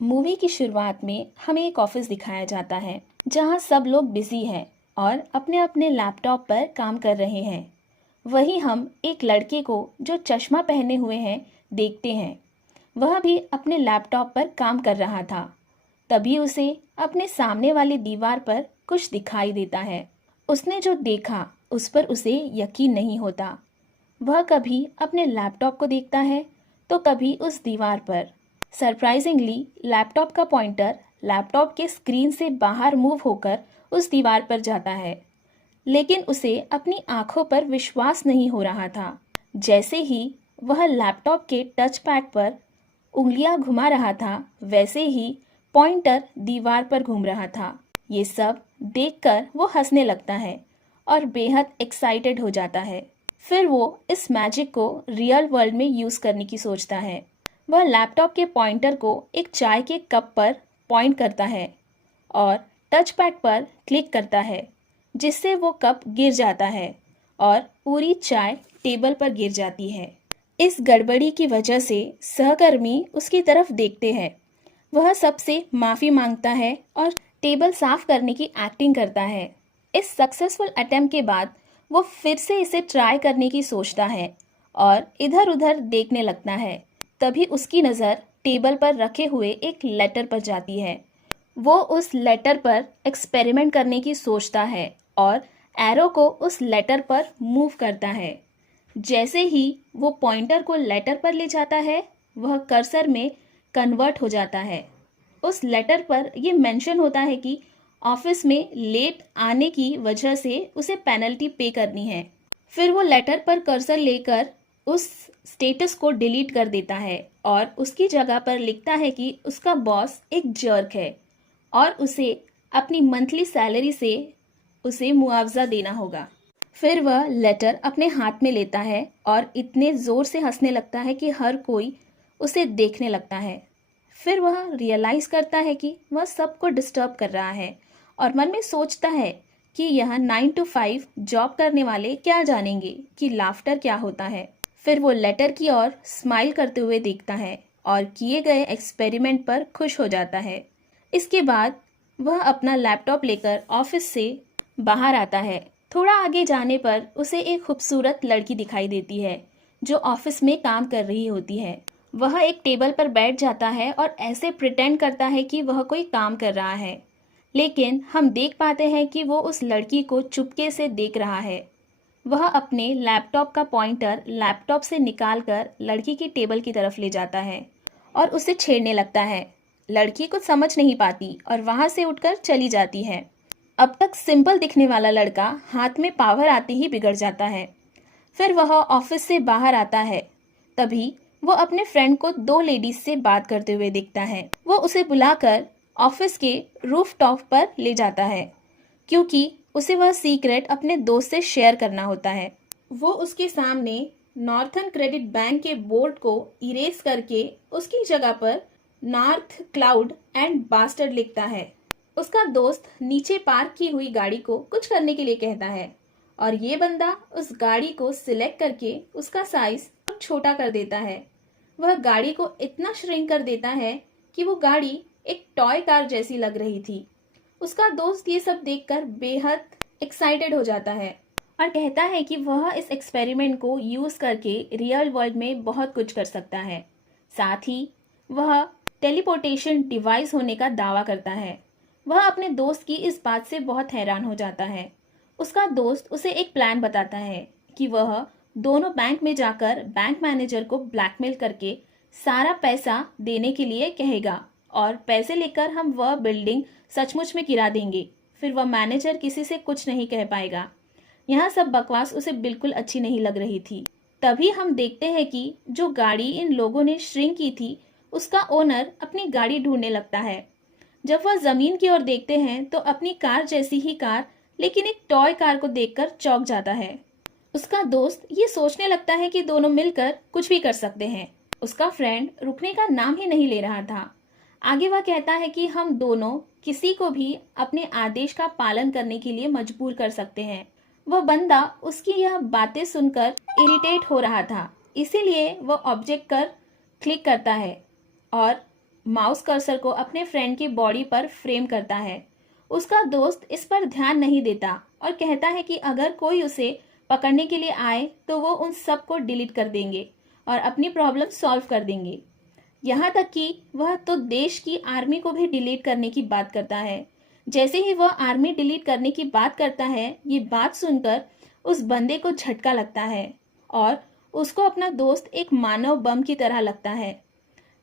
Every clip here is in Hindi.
मूवी की शुरुआत में हमें एक ऑफिस दिखाया जाता है जहां सब लोग बिजी हैं और अपने अपने लैपटॉप पर काम कर रहे हैं। वहीं हम एक लड़के को जो चश्मा पहने हुए हैं देखते हैं। वह भी अपने लैपटॉप पर काम कर रहा था। तभी उसे अपने सामने वाली दीवार पर कुछ दिखाई देता है। उसने जो देखा उस पर उसे यकीन नहीं होता। वह कभी अपने लैपटॉप को देखता है तो कभी उस दीवार पर। सरप्राइजिंगली लैपटॉप का पॉइंटर लैपटॉप के स्क्रीन से बाहर मूव होकर उस दीवार पर जाता है, लेकिन उसे अपनी आंखों पर विश्वास नहीं हो रहा था। जैसे ही वह लैपटॉप के टच पैड पर उंगलियां घुमा रहा था, वैसे ही पॉइंटर दीवार पर घूम रहा था। ये सब देखकर वो हंसने लगता है और बेहद एक्साइटेड हो जाता है। फिर वो इस मैजिक को रियल वर्ल्ड में यूज करने की सोचता है। वह लैपटॉप के पॉइंटर को एक चाय के कप पर पॉइंट करता है और टच पैड पर क्लिक करता है, जिससे वो कप गिर जाता है और पूरी चाय टेबल पर गिर जाती है। इस गड़बड़ी की वजह से सहकर्मी उसकी तरफ देखते हैं। वह सबसे माफ़ी मांगता है और टेबल साफ करने की एक्टिंग करता है। इस सक्सेसफुल अटेम्प्ट के बाद वो फिर से इसे ट्राई करने की सोचता है और इधर उधर देखने लगता है। तभी उसकी नज़र टेबल पर रखे हुए एक लेटर पर जाती है। वो उस लेटर पर एक्सपेरिमेंट करने की सोचता है और एरो को उस लेटर पर मूव करता है। जैसे ही वो पॉइंटर को लेटर पर ले जाता है, वह कर्सर में कन्वर्ट हो जाता है। उस लेटर पर यह मेंशन होता है कि ऑफिस में लेट आने की वजह से उसे पेनल्टी पे करनी है। फिर वो लेटर पर कर्सर लेकर उस स्टेटस को डिलीट कर देता है और उसकी जगह पर लिखता है कि उसका बॉस एक जर्क है और उसे अपनी मंथली सैलरी से उसे मुआवजा देना होगा। फिर वह लेटर अपने हाथ में लेता है और इतने ज़ोर से हंसने लगता है कि हर कोई उसे देखने लगता है। फिर वह रियलाइज़ करता है कि वह सबको डिस्टर्ब कर रहा है और मन में सोचता है कि यह 9 to 5 जॉब करने वाले क्या जानेंगे कि लाफ्टर क्या होता है। फिर वो लेटर की ओर स्माइल करते हुए देखता है और किए गए एक्सपेरिमेंट पर खुश हो जाता है। इसके बाद वह अपना लैपटॉप लेकर ऑफिस से बाहर आता है। थोड़ा आगे जाने पर उसे एक खूबसूरत लड़की दिखाई देती है जो ऑफिस में काम कर रही होती है। वह एक टेबल पर बैठ जाता है और ऐसे प्रिटेंड करता है कि वह कोई काम कर रहा है, लेकिन हम देख पाते हैं कि वो उस लड़की को चुपके से देख रहा है। वह अपने लैपटॉप का पॉइंटर लैपटॉप से निकालकर लड़की की टेबल की तरफ ले जाता है और उसे छेड़ने लगता है। लड़की कुछ समझ नहीं पाती और वहां से उठकर चली जाती है। अब तक सिंपल दिखने वाला लड़का हाथ में पावर आते ही बिगड़ जाता है। फिर वह ऑफिस से बाहर आता है। तभी वो अपने फ्रेंड को दो लेडीज से बात करते हुए देखता है। वो उसे बुलाकर ऑफिस के रूफ टॉप पर ले जाता है, क्योंकि उसे वह सीक्रेट अपने दोस्त से शेयर करना होता है। वो उसके सामने नॉर्थन क्रेडिट बैंक के बोर्ड को इरेज करके उसकी जगह पर नॉर्थ क्लाउड एंड बास्टर्ड लिखता है। उसका दोस्त नीचे पार्क की हुई गाड़ी को कुछ करने के लिए कहता है और ये बंदा उस गाड़ी को सिलेक्ट करके उसका साइज छोटा कर देता है। वह गाड़ी को इतना श्रिंक कर देता है कि वो गाड़ी एक टॉय कार जैसी लग रही थी। उसका दोस्त ये सब देखकर बेहद एक्साइटेड हो जाता है और कहता है कि वह इस एक्सपेरिमेंट को यूज करके रियल वर्ल्ड में बहुत कुछ कर सकता है। साथ ही वह टेलीपोर्टेशन डिवाइस होने का दावा करता है। वह अपने दोस्त की इस बात से बहुत हैरान हो जाता है। उसका दोस्त उसे एक प्लान बताता है कि वह दोनों बैंक में जाकर बैंक मैनेजर को ब्लैकमेल करके सारा पैसा देने के लिए कहेगा और पैसे लेकर हम वह बिल्डिंग सचमुच में गिरा देंगे। फिर वह मैनेजर किसी से कुछ नहीं कह पाएगा। यह सब बकवास उसे बिल्कुल अच्छी नहीं लग रही थी। तभी हम देखते हैं कि जो गाड़ी इन लोगों ने श्रिंक की थी, उसका ओनर अपनी गाड़ी ढूंढने लगता है। जब वह जमीन की ओर देखते हैं तो अपनी कार जैसी ही कार, लेकिन एक टॉय कार को देखकर चौंक जाता है। उसका दोस्त ये सोचने लगता है कि दोनों मिलकर कुछ भी कर सकते हैं। उसका फ्रेंड रुकने का नाम ही नहीं ले रहा था। आगे वह कहता है कि हम दोनों किसी को भी अपने आदेश का पालन करने के लिए मजबूर कर सकते हैं। वह बंदा उसकी यह बातें सुनकर इरिटेट हो रहा था, इसीलिए वह ऑब्जेक्ट कर क्लिक करता है और माउस कर्सर को अपने फ्रेंड की बॉडी पर फ्रेम करता है। उसका दोस्त इस पर ध्यान नहीं देता और कहता है कि अगर कोई उसे पकड़ने के लिए आए तो वो उन सब को डिलीट कर देंगे और अपनी प्रॉब्लम सॉल्व कर देंगे। यहाँ तक कि वह तो देश की आर्मी को भी डिलीट करने की बात करता है। जैसे ही वह आर्मी डिलीट करने की बात करता है, ये बात सुनकर उस बंदे को झटका लगता है और उसको अपना दोस्त एक मानव बम की तरह लगता है।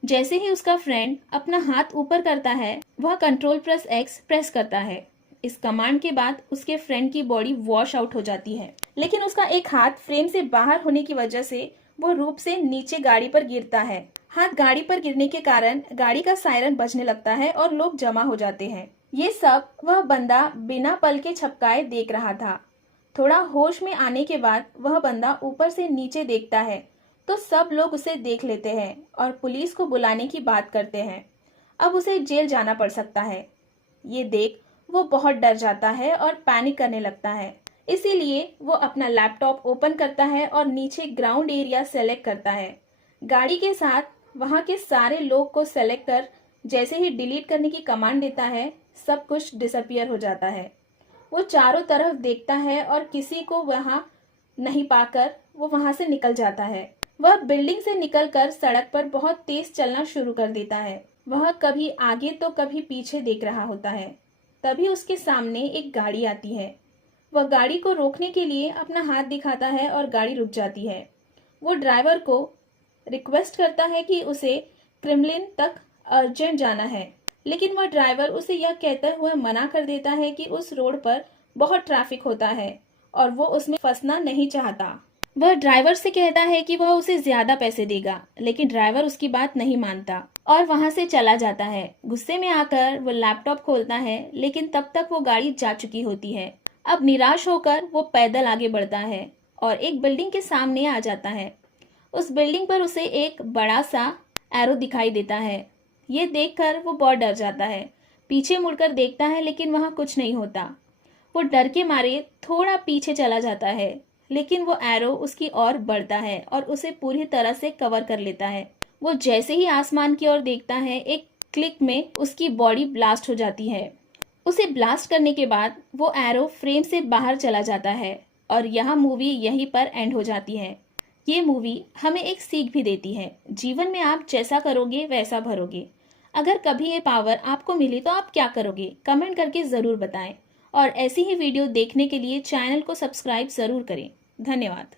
जैसे ही उसका फ्रेंड अपना हाथ ऊपर करता है, वह Ctrl+X प्रेस करता है। इस कमांड के बाद उसके फ्रेंड की बॉडी वॉश आउट हो जाती है, लेकिन उसका एक हाथ फ्रेम से बाहर होने की वजह से वो रूप से नीचे गाड़ी पर गिरता है। हाथ गाड़ी पर गिरने के कारण गाड़ी का सायरन बजने लगता है और लोग जमा हो जाते हैं। ये सब वह बंदा बिना पल के झपकाए देख रहा था। थोड़ा होश में आने के बाद वह बंदा ऊपर से नीचे देखता है तो सब लोग उसे देख लेते हैं और पुलिस को बुलाने की बात करते हैं। अब उसे जेल जाना पड़ सकता है। ये देख वो बहुत डर जाता है और पैनिक करने लगता है। इसीलिए वो अपना लैपटॉप ओपन करता है और नीचे ग्राउंड एरिया सेलेक्ट करता है। गाड़ी के साथ वहां के सारे लोग को सेलेक्ट कर जैसे ही डिलीट करने की कमांड देता है, सब कुछ डिसअपियर हो जाता है। वो चारों तरफ देखता है और किसी को वहां नहीं पाकर वो वहां से निकल जाता है। वह बिल्डिंग से निकलकर सड़क पर बहुत तेज चलना शुरू कर देता है। वह कभी आगे तो कभी पीछे देख रहा होता है। तभी उसके सामने एक गाड़ी आती है। वह गाड़ी को रोकने के लिए अपना हाथ दिखाता है और गाड़ी रुक जाती है। वो ड्राइवर को रिक्वेस्ट करता है कि उसे क्रेमलिन तक अर्जेंट जाना है, लेकिन वह ड्राइवर उसे यह कहते हुए मना कर देता है कि उस रोड पर बहुत ट्रैफिक होता है और वो उसमें फंसना नहीं चाहता। वह ड्राइवर से कहता है कि वह उसे ज्यादा पैसे देगा, लेकिन ड्राइवर उसकी बात नहीं मानता और वहां से चला जाता है। गुस्से में आकर वो लैपटॉप खोलता है, लेकिन तब तक वो गाड़ी जा चुकी होती है। अब निराश होकर वो पैदल आगे बढ़ता है और एक बिल्डिंग के सामने आ जाता है। उस बिल्डिंग पर उसे एक बड़ा सा एरो दिखाई देता है। ये देखकर वो बहुत डर जाता है। पीछे मुड़कर देखता है, लेकिन वहां कुछ नहीं होता। वो डर के मारे थोड़ा पीछे चला जाता है, लेकिन वो एरो उसकी ओर बढ़ता है और उसे पूरी तरह से कवर कर लेता है। वो जैसे ही आसमान की ओर देखता है, एक क्लिक में उसकी बॉडी ब्लास्ट हो जाती है। उसे ब्लास्ट करने के बाद वो एरो फ्रेम से बाहर चला जाता है और यह मूवी यहीं पर एंड हो जाती है। ये मूवी हमें एक सीख भी देती है, जीवन में आप जैसा करोगे वैसा भरोगे। अगर कभी ये पावर आपको मिली तो आप क्या करोगे? कमेंट करके ज़रूर बताएं और ऐसी ही वीडियो देखने के लिए चैनल को सब्सक्राइब ज़रूर करें। धन्यवाद।